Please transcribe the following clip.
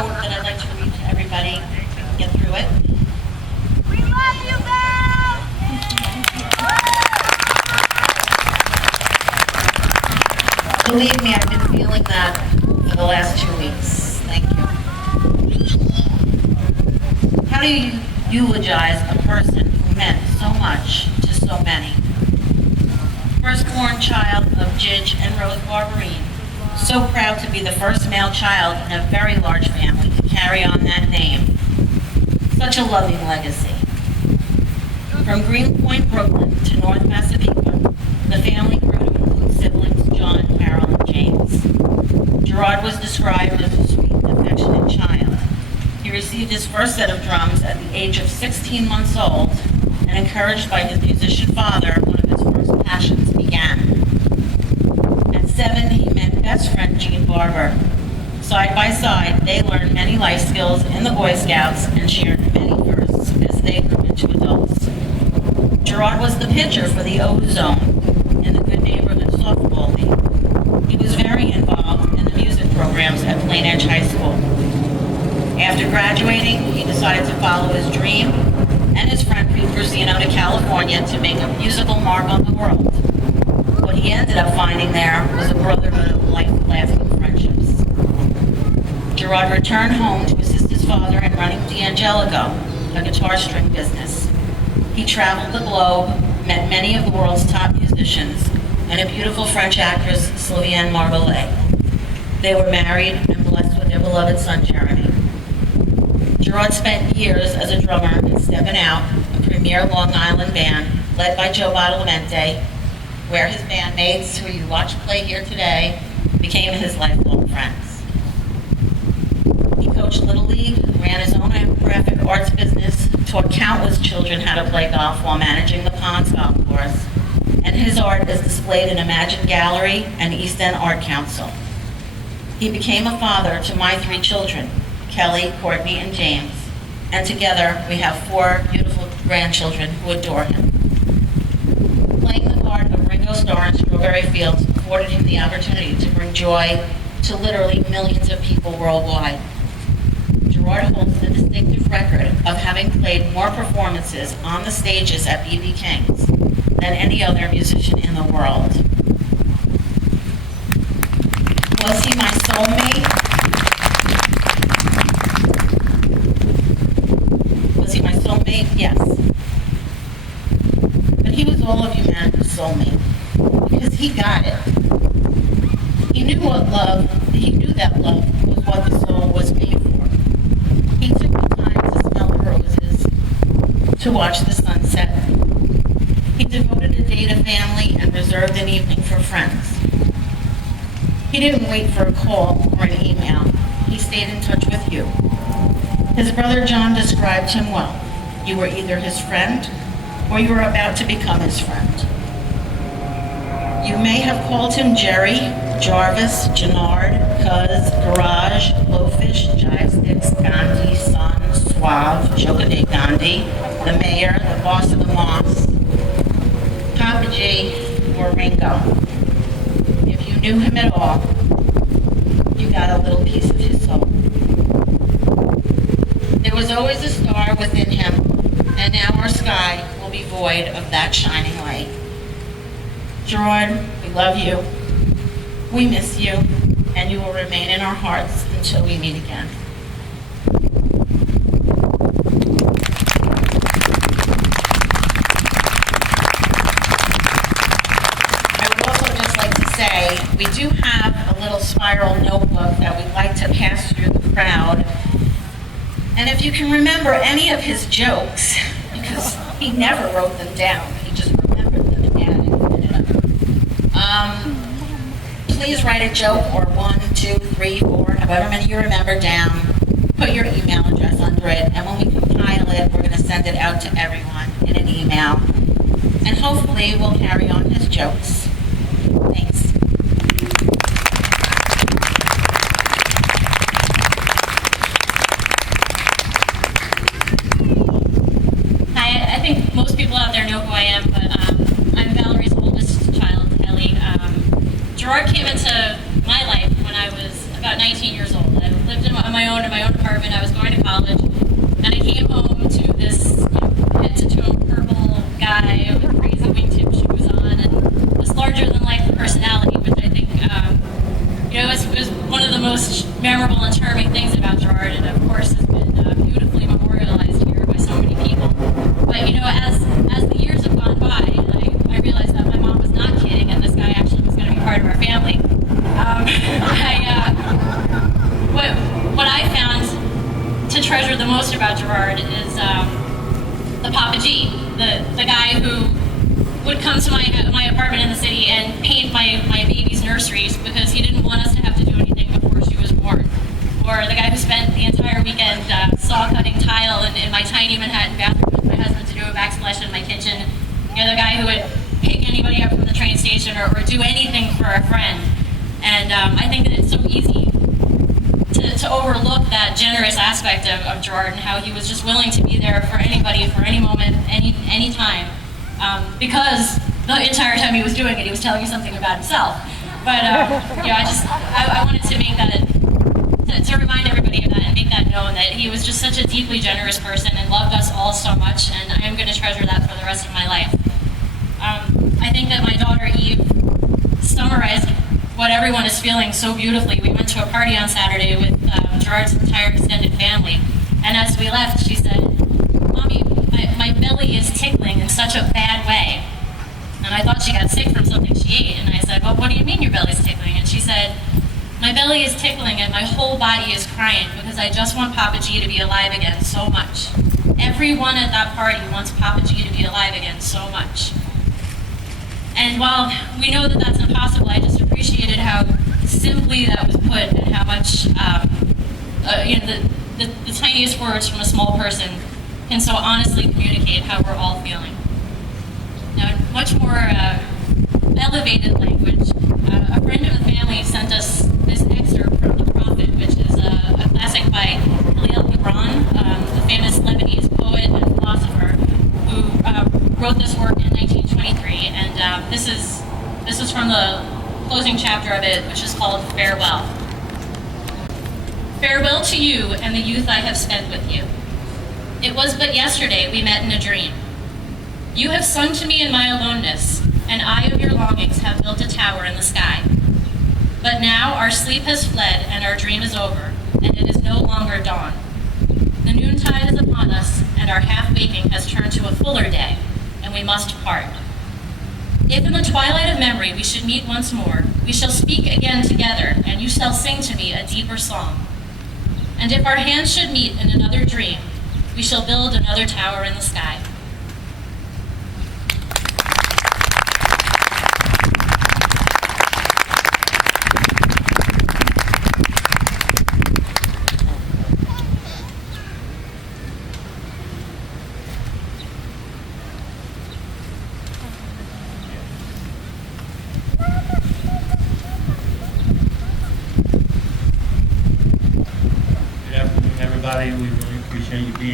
note that I'd like to read to everybody. Get through it. We love you, Belle! Believe me, I've been feeling that for the last 2 weeks. Thank you. How do you eulogize a person who meant so much to so many? Firstborn child of Gidge and Rose Barberine, so proud to be the first male child in a very large family to carry on that name. Such a loving legacy. From Greenpoint, Brooklyn to North Massapequa, the family grew to include siblings John, Carol, and James. Gerard was described as a sweet, affectionate child. He received his first set of drums at the age of 16 months old, and encouraged by his musician father, one of his first passions began. At 7, he met best friend Jean Barber. Side by side, they learned many life skills in the Boy Scouts and shared many firsts as they grew into adults. Gerard was the pitcher for the O-Zone in the Good Neighborhood Softball League. He was very involved in the music programs at Plain Edge High School. After graduating, he decided to follow his dream and his friend Pete Brusino to California to make a musical mark on the world. What he ended up finding there was a brotherhood of life-lasting friendships. Gerard returned home to assist his father in running D'Angelico, a guitar string business. He traveled the globe, met many of the world's top musicians, and a beautiful French actress, Sylviane Margolais. They were married and blessed with their beloved son, Jeremy. Gerard spent years as a drummer in Steppin' Out, a premier Long Island band led by Joe Badalamenti, where his bandmates, who you watch play here today, became his lifelong friends. He coached Little League, ran his own graphic arts business, taught countless children how to play golf while managing the Ponds Golf Course, and his art is displayed in Imagine Gallery and East End Art Council. He became a father to my 3 children, Kelly, Courtney, and James, and together we have 4 beautiful grandchildren who adore him. Playing the part of Ringo Starr in Strawberry Fields afforded him the opportunity to bring joy to literally millions of people worldwide. Gerard holds the distinctive record of having played more performances on the stages at B.B. King's than any other musician in the world. Was he my soulmate? Was he my soulmate? Yes. But he was all of humanity's soulmate because he got it. He knew that love was what the soul was made for. He took the time to smell the roses, to watch the sunset. He devoted a day to family and reserved an evening for friends. He didn't wait for a call or an email. He stayed in touch with you. His brother John described him well. You were either his friend or you were about to become his friend. You may have called him Jerry, Jarvis, Gennard, Cuz, Garage, Blowfish, Jive Sticks, Gandhi, Son, Suave, Chocade Gandhi, the mayor, the boss of the Moss, Papa G, or Ringo. If you knew him at all, you got a little piece of his soul. There was always a star within him, and now our sky will be void of that shining light. Gerard, we love you, we miss you, and you will remain in our hearts until we meet again. I would also just like to say, we do have a little spiral notebook that we'd like to pass through the crowd. And if you can remember any of his jokes, because he never wrote them down, he just remembered them and added them. Please write a joke or 1, 2, 3, 4, however many you remember down. Put your email address under it, and when we compile it, we're going to send it out to everyone in an email. And hopefully we'll carry on his jokes. Thanks. Hi, I think most people out there know who I am, but I'm Valerie's oldest child, Ellie. Gerard came into my life when I was about 19 years old. I lived on my own in my own own apartment. I was going to college, and I came home to this head-to-toe purple guy with crazy wingtip shoes on and this larger-than-life personality, which I think, was one of the most memorable and charming things about Gerard, and of course has been beautifully memorialized here by so many people. But as the years have gone by, and I realized that my mom was not kidding, and this guy actually was going to be part of our family. What I found to treasure the most about Gerard is the Papa G, the guy who would come to my apartment in the city and paint my baby's nurseries because he didn't want us to have to do anything before she was born. Or the guy who spent the entire weekend saw cutting tile in my tiny Manhattan bathroom with my husband to do a backsplash in my kitchen. The guy who would pick anybody up from the train station or do anything for a friend. And I think that it's so easy to overlook that generous aspect of Gerard and how he was just willing to be there for anybody, for any moment, any time. Because the entire time he was doing it, he was telling you something about himself. But I wanted to make that, to remind everybody of that and make that known that he was just such a deeply generous person and loved us all so much, and I am going to treasure that for the rest of my life. I think that my daughter Eve summarized what everyone is feeling so beautifully. We went to a party on Saturday with Gerard's entire extended family, and as we left, she said, "Mommy, my belly is tickling in such a bad way." And I thought she got sick from something she ate, and I said, "Well, what do you mean your belly's tickling?" And she said, "My belly is tickling and my whole body is crying because I just want Papa G to be alive again so much. Everyone at that party wants Papa G to be alive again so much." And while we know that that's impossible, I just appreciated how simply that was put and how much, the tiniest words from a small person can so honestly communicate how we're all feeling. Now, in much more elevated language, a friend of the family sent us this excerpt from The Prophet, which is a classic by Khalil Gibran, the famous Lebanese poet and philosopher who wrote this work in 1923, and this is from the closing chapter of it, which is called Farewell. Farewell to you and the youth I have spent with you. It was but yesterday we met in a dream. You have sung to me in my aloneness, and I of your longings have built a tower in the sky. But now our sleep has fled and our dream is over, and it is no longer dawn. The noontide is upon us, and our half-waking has turned to a fuller day, and we must part. If in the twilight of memory we should meet once more, we shall speak again together, and you shall sing to me a deeper song. And if our hands should meet in another dream, we shall build another tower in the sky. Good afternoon, everybody. We really appreciate you being